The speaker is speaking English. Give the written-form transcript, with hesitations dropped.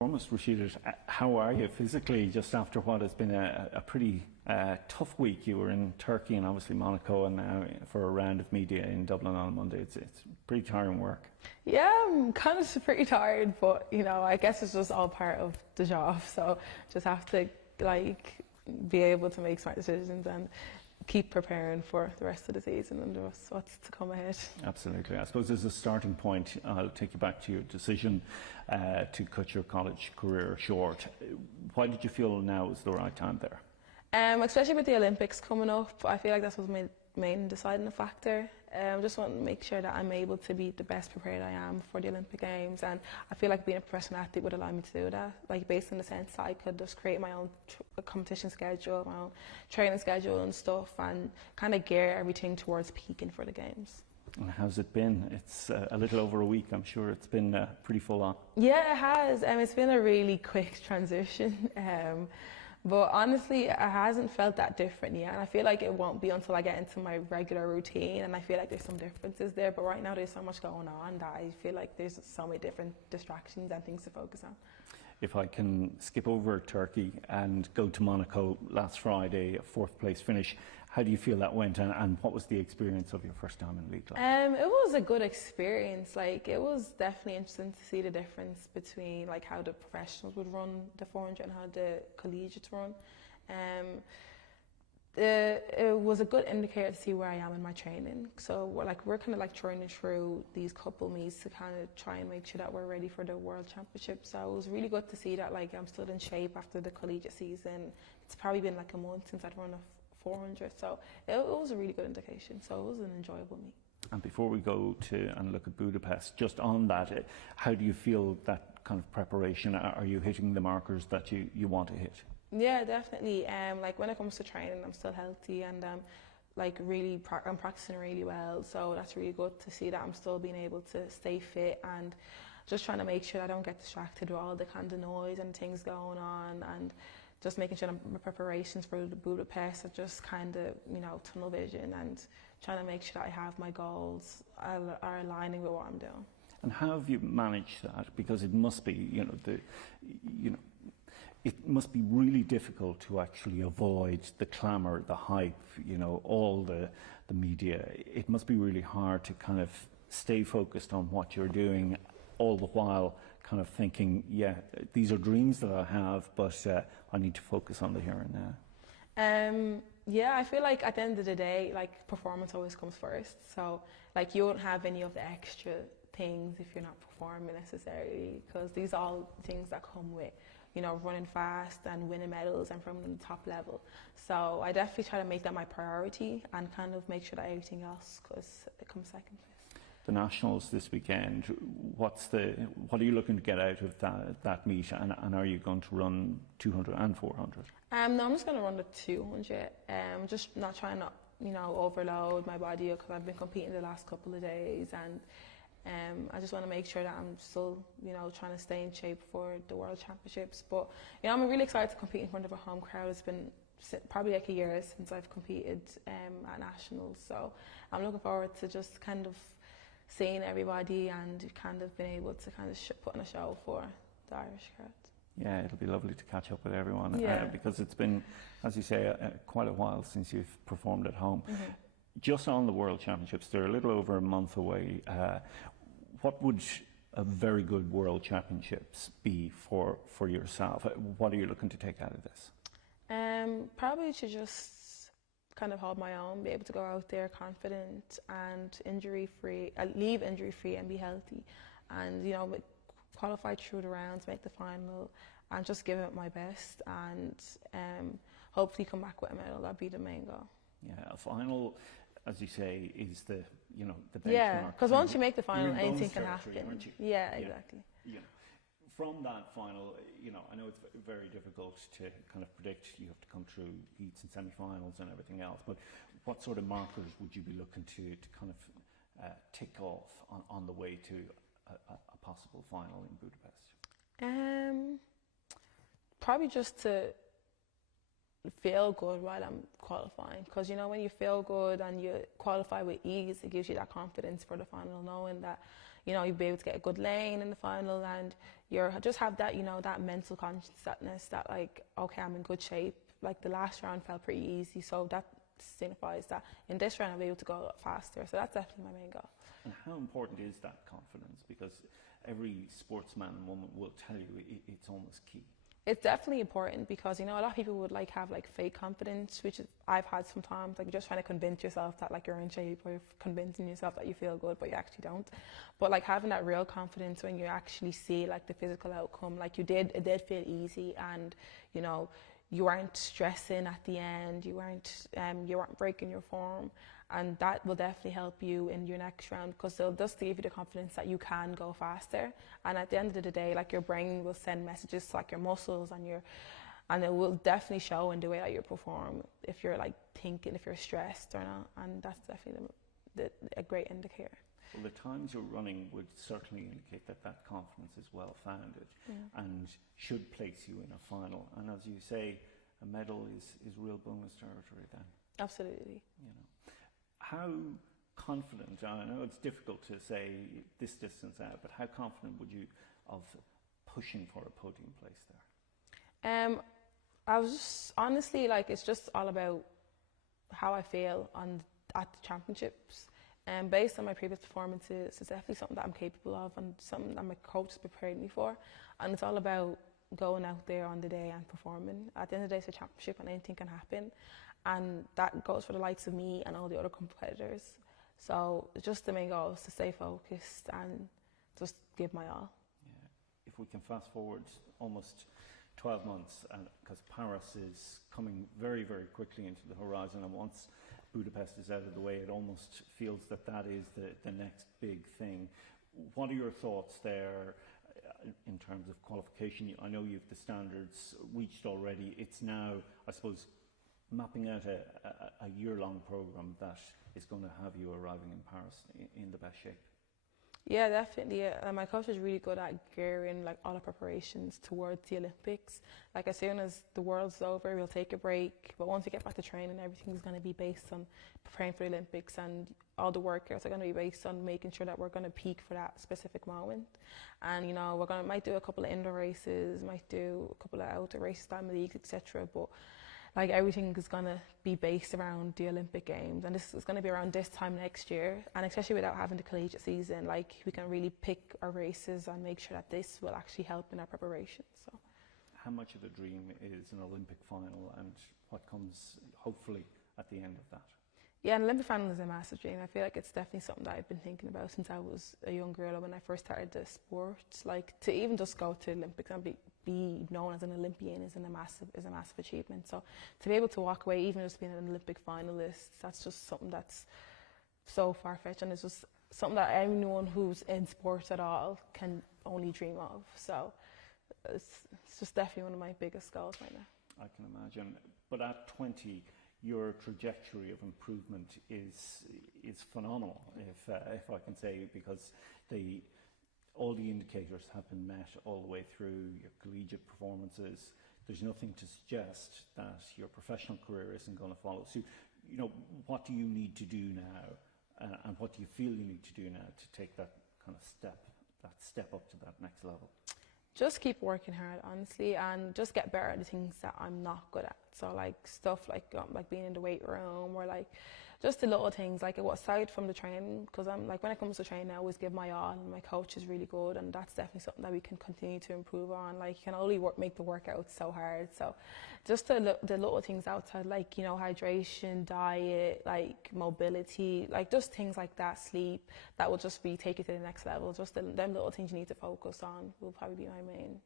Foremost, Rhasidat, how are you physically just after what has been a pretty tough week? You were in Turkey and obviously Monaco, and now for a round of media in Dublin on Monday. It's pretty tiring work. Yeah, I'm kind of pretty tired, but I guess it's just all part of the job. So just have to be able to make smart decisions and keep preparing for the rest of the season and what's to come ahead. Absolutely. I suppose as a starting point, I'll take you back to your decision to cut your college career short. Why did you feel now was the right time there? Especially with the Olympics coming up, I feel like that's was my main deciding factor. I just want to make sure that I'm able to be the best prepared I am for the Olympic Games, and I feel like being a professional athlete would allow me to do that. Based on the sense that I could just create my own competition schedule, my own training schedule and stuff, and kind of gear everything towards peaking for the Games. And how's it been? It's a little over a week. I'm sure it's been pretty full on. Yeah, it has. It's been a really quick transition. But honestly, it hasn't felt that different yet, and I feel like it won't be until I get into my regular routine, and I feel like there's some differences there, but right now there's so much going on that I feel like there's so many different distractions and things to focus on. If I can skip over Turkey and go to Monaco last Friday, a fourth place finish, how do you feel that went, and what was the experience of your first time in league life? It was a good experience. It was definitely interesting to see the difference between how the professionals would run the 400 and how the collegiates run. It was a good indicator to see where I am in my training. So we're kind of training through these couple meets to kind of try and make sure that we're ready for the World Championship. So it was really good to see that I'm still in shape after the collegiate season. It's probably been a month since I'd run a 400, so it was a really good indication. So it was an enjoyable meet. And before we go to and look at Budapest, just on that, how do you feel that kind of preparation? Are you hitting the markers that you want to hit? Yeah, definitely. When it comes to training, I'm still healthy, and I'm practicing really well. So that's really good to see that I'm still being able to stay fit and just trying to make sure I don't get distracted with all the kind of noise and things going on, and just making sure my preparations for the Budapest are just kind of, tunnel vision, and trying to make sure that I have my goals are aligning with what I'm doing. And how have you managed that? Because it must be, it must be really difficult to actually avoid the clamour, the hype, all the media. It must be really hard to kind of stay focused on what you're doing, all the while kind of thinking, yeah, these are dreams that I have, but I need to focus on the here and now. Yeah, I feel like at the end of the day, performance always comes first. So you won't have any of the extra things if you're not performing necessarily, because these are all things that come with running fast and winning medals and from the top level. So I definitely try to make that my priority and kind of make sure that everything else it comes second place. The Nationals this weekend, what are you looking to get out of that meet, and are you going to run 200 and 400? No, I'm just going to run the 200. Just not trying to overload my body, because I've been competing the last couple of days, and I just want to make sure that I'm still trying to stay in shape for the World Championships. But I'm really excited to compete in front of a home crowd. It's been probably a year since I've competed at Nationals, so I'm looking forward to just kind of seeing everybody and kind of being able to kind of put on a show for the Irish crowd. Yeah, it'll be lovely to catch up with everyone, because it's been, as you say, quite a while since you've performed at home. Mm-hmm. Just on the World Championships, they're a little over a month away. What would a very good World Championships be for yourself? What are you looking to take out of this? Probably to just kind of hold my own, be able to go out there confident and injury-free, leave injury-free and be healthy, and qualify through the rounds, make the final, and just give it my best, and hopefully come back with a medal. That'd be the main goal. Yeah, a final, as you say, is the the benchmark. Yeah, because once you make the final, anything can happen. Aren't you? Yeah, exactly. From that final, I know it's very difficult to kind of predict. You have to come through heats and semi-finals and everything else. But what sort of markers would you be looking to kind of tick off on the way to a possible final in Budapest? Probably just to feel good while I'm qualifying, because when you feel good and you qualify with ease, it gives you that confidence for the final, knowing that you know, you'll be able to get a good lane in the final, and you're just have that, you know, that mental consciousness that like, okay, I'm in good shape. Like the last round felt pretty easy, so that signifies that in this round I'll be able to go a lot faster. So that's definitely my main goal. And how important is that confidence? Because every sportsman and woman will tell you it's almost key. It's definitely important because, you know, a lot of people would like have like fake confidence, which I've had sometimes. Like you're just trying to convince yourself that like you're in shape, or you're convincing yourself that you feel good, but you actually don't. But like having that real confidence when you actually see like the physical outcome, like it did feel easy, and you know, you weren't stressing at the end, you weren't breaking your form, and that will definitely help you in your next round because they'll just give you the confidence that you can go faster. And at the end of the day, like your brain will send messages to like your muscles and it will definitely show in the way that you perform if you're like thinking, if you're stressed or not, and that's definitely a great indicator. Well, the times you're running would certainly indicate that that confidence is well founded and should place you in a final. And as you say, a medal is real bonus territory then. Absolutely. You know, how confident, I know it's difficult to say this distance out, but how confident would you of pushing for a podium place there? I was just, honestly, like, it's just all about how I feel at the championships. And based on my previous performances, it's definitely something that I'm capable of and something that my coach has prepared me for. And it's all about going out there on the day and performing. At the end of the day, it's a championship and anything can happen. And that goes for the likes of me and all the other competitors. So just the main goal is to stay focused and just give my all. Yeah. If we can fast forward almost 12 months, because Paris is coming very, very quickly into the horizon, and once Budapest is out of the way, it almost feels that that is the next big thing. What are your thoughts there in terms of qualification? I know you've the standards reached already. It's now, I suppose, mapping out a year-long program that is going to have you arriving in Paris in the best shape. Yeah, definitely. My coach is really good at gearing like all the preparations towards the Olympics. Like as soon as the world's over, we'll take a break. But once we get back to training, everything's going to be based on preparing for the Olympics, and all the workouts are going to be based on making sure that we're going to peak for that specific moment. And you know, might do a couple of indoor races, might do a couple of outdoor races, time leagues, etc. But like everything is going to be based around the Olympic Games, and this is going to be around this time next year. And especially without having the collegiate season, like we can really pick our races and make sure that this will actually help in our preparation. So, how much of a dream is an Olympic final, and what comes hopefully at the end of that? Yeah, an Olympic final is a massive dream. I feel like it's definitely something that I've been thinking about since I was a young girl when I first started the sport. Like to even just go to the Olympics and be known as an Olympian is a massive achievement. So to be able to walk away, even just being an Olympic finalist, that's just something that's so far-fetched, and it's just something that anyone who's in sports at all can only dream of. So it's just definitely one of my biggest goals right now. I can imagine. But at 20, your trajectory of improvement is phenomenal, if I can say, because all the indicators have been met all the way through your collegiate performances. There's nothing to suggest that your professional career isn't going to follow. So, you know, what do you need to do now, and what do you feel you need to do now to take that kind of step up to that next level? Just keep working hard, honestly, and just get better at the things that I'm not good at. So like stuff like being in the weight room, or like just the little things, like aside from the training, because I'm like, when it comes to training, I always give my all, and my coach is really good, and that's definitely something that we can continue to improve on. Like you can only make the workouts so hard. So just the little things outside, like, you know, hydration, diet, like mobility, like just things like that, sleep, that will just take you to the next level. Just them little things you need to focus on will probably be my main